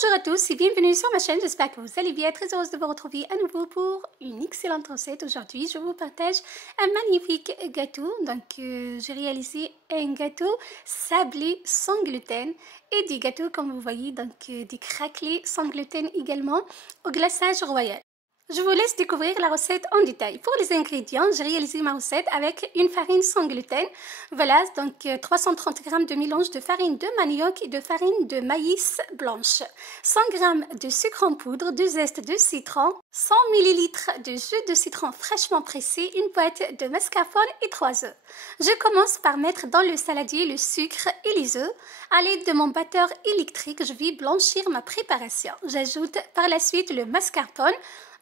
Bonjour à tous et bienvenue sur ma chaîne, j'espère que vous allez bien, très heureuse de vous retrouver à nouveau pour une excellente recette. Aujourd'hui, je vous partage un magnifique gâteau. Donc, j'ai réalisé un gâteau sablé sans gluten et des gâteaux, comme vous voyez, donc des craquelés sans gluten également au glaçage royal. Je vous laisse découvrir la recette en détail. Pour les ingrédients, j'ai réalisé ma recette avec une farine sans gluten. Voilà, donc 330 g de mélange de farine de manioc et de farine de maïs blanche. 100 g de sucre en poudre, 2 zestes de citron, 100 ml de jus de citron fraîchement pressé, une boîte de mascarpone et 3 œufs. Je commence par mettre dans le saladier le sucre et les œufs. À l'aide de mon batteur électrique, je vais blanchir ma préparation. J'ajoute par la suite le mascarpone.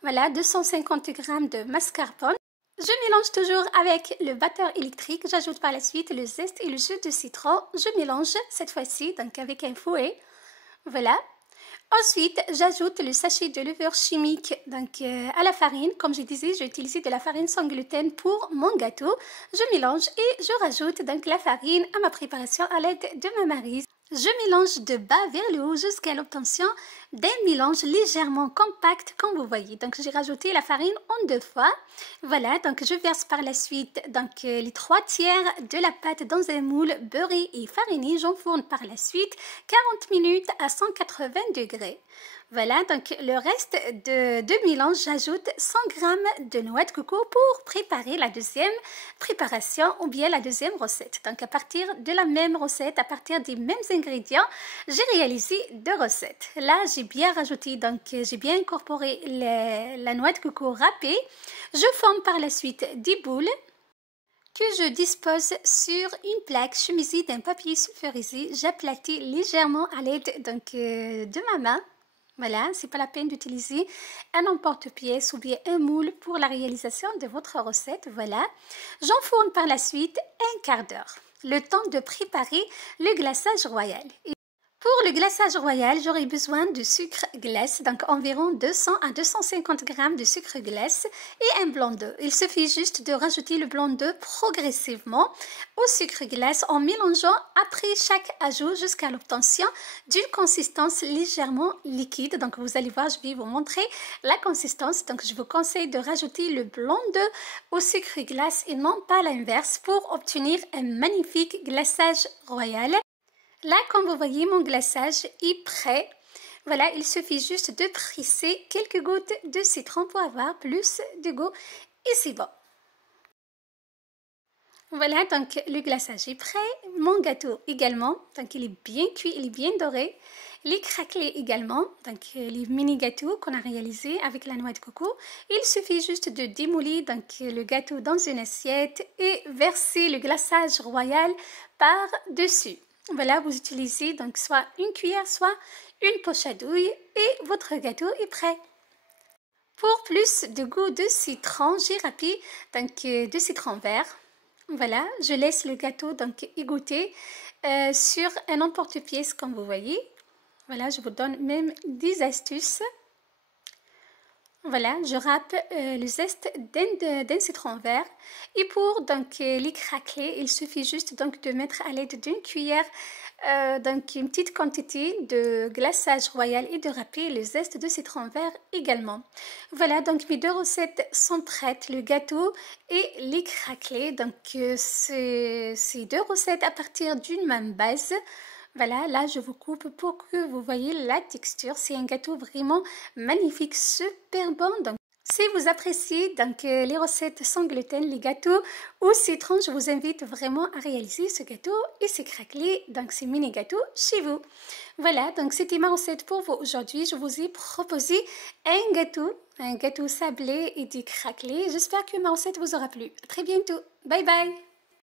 Voilà, 250 g de mascarpone. Je mélange toujours avec le batteur électrique. J'ajoute par la suite le zeste et le jus de citron. Je mélange cette fois-ci donc avec un fouet. Voilà. Ensuite, j'ajoute le sachet de levure chimique donc, à la farine. Comme je disais, j'ai utilisé de la farine sans gluten pour mon gâteau. Je mélange et je rajoute donc la farine à ma préparation à l'aide de ma maryse. Je mélange de bas vers le haut jusqu'à l'obtention d'un mélange légèrement compact comme vous voyez. Donc j'ai rajouté la farine en 2 fois. Voilà, donc je verse par la suite donc, les 3/4 de la pâte dans un moule beurré et fariné. J'enfourne par la suite 40 minutes à 180 degrés. Voilà, donc le reste de mélange, j'ajoute 100 g de noix de coco pour préparer la deuxième préparation ou bien la deuxième recette. Donc à partir de la même recette, à partir des mêmes ingrédients, j'ai réalisé 2 recettes. Là, j'ai bien rajouté, donc j'ai bien incorporé la noix de coco râpée. Je forme par la suite des boules que je dispose sur une plaque chemisée d'un papier sulfurisé. J'aplatis légèrement à l'aide donc, de ma main. Voilà, c'est pas la peine d'utiliser un emporte-pièce ou bien un moule pour la réalisation de votre recette. Voilà, j'enfourne par la suite un quart d'heure, le temps de préparer le glaçage royal. Pour le glaçage royal, j'aurai besoin de sucre glace, donc environ 200 à 250 g de sucre glace et un blanc d'œuf. Il suffit juste de rajouter le blanc d'œuf progressivement au sucre glace en mélangeant après chaque ajout jusqu'à l'obtention d'une consistance légèrement liquide. Donc vous allez voir, je vais vous montrer la consistance. Donc je vous conseille de rajouter le blanc d'œuf au sucre glace et non pas l'inverse pour obtenir un magnifique glaçage royal. Là, comme vous voyez, mon glaçage est prêt. Voilà, il suffit juste de presser quelques gouttes de citron pour avoir plus de goût et c'est bon. Voilà, donc le glaçage est prêt. Mon gâteau également, donc il est bien cuit, il est bien doré. Les craquelés également, donc les mini gâteaux qu'on a réalisés avec la noix de coco. Il suffit juste de démouler donc, le gâteau dans une assiette et verser le glaçage royal par-dessus. Voilà, vous utilisez donc soit une cuillère, soit une poche à douille et votre gâteau est prêt. Pour plus de goût de citron, j'ai râpé donc de citron vert. Voilà, je laisse le gâteau donc égoutter sur un emporte-pièce comme vous voyez. Voilà, je vous donne même 10 astuces. Voilà, je râpe le zeste d'un citron vert et pour donc les craquelés, il suffit juste donc de mettre à l'aide d'une cuillère donc une petite quantité de glaçage royal et de râper le zeste de citron vert également. Voilà, donc mes 2 recettes sont prêtes, le gâteau et les craquelés. Donc ces 2 recettes à partir d'une même base. Voilà, là je vous coupe pour que vous voyez la texture. C'est un gâteau vraiment magnifique, super bon. Donc, si vous appréciez donc, les recettes sans gluten, les gâteaux au citron, je vous invite vraiment à réaliser ce gâteau et ces craquelés, donc ces mini gâteaux chez vous. Voilà, donc c'était ma recette pour vous aujourd'hui. Je vous ai proposé un gâteau sablé et des craquelés. J'espère que ma recette vous aura plu. À très bientôt. Bye bye.